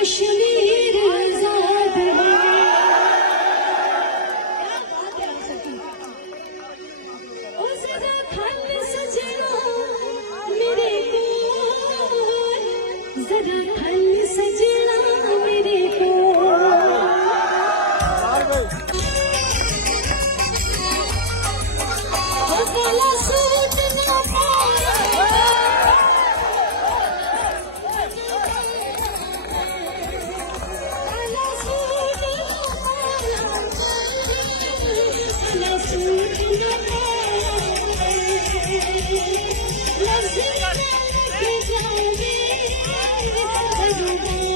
कश्मीर आजाद है। ओ जरा खल सजना मेरे को, जरा खल सजना मेरे को। ओ काला सूट ना पाया, काला सूट ना पाया, काला सूट ना पाया, लफ्ज़ लग जावे